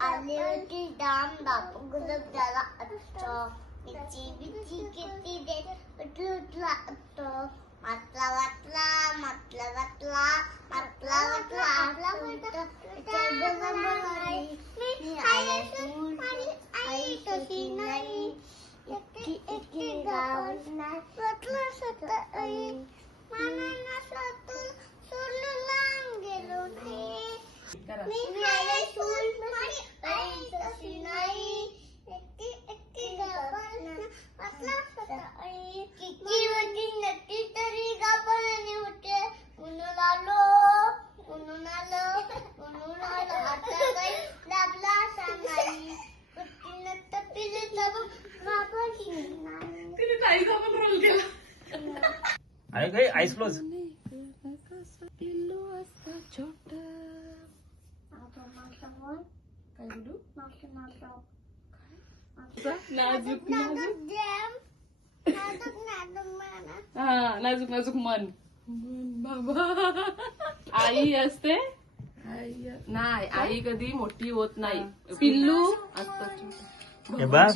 आले होते दाम बापू गुलाब झाला असतं मिची बिची किती दे उठलं उठलं असतं मातला वाटला मातला वाटला मातला वाटला आपला आई तशी नाही एकटी एकटी गावात नाही वाटलं स्वतः आई मनाला स्वतः सोडून लांब गेलो नाही मी आले सून माझी आई तशी नाही एकटी एकटी गावात नाही वाटलं स्वतः आई किती होती नक्की तरी गावाने होते म्हणून आलो आता काही लाभला सांगाई पिले तब गावाची नाही तिने ताईचा पण रोल केला. आहे काय आईस क्लोज पिल्लू असं छोट आता माझा बोल काय बोलू माझा नाजूक नाजूक जॅम नाजूक माना हा नाजूक नाजूक मन बाबा आई असते नाही आई कधी मोठी होत नाही पिल्लू असतं हे बघ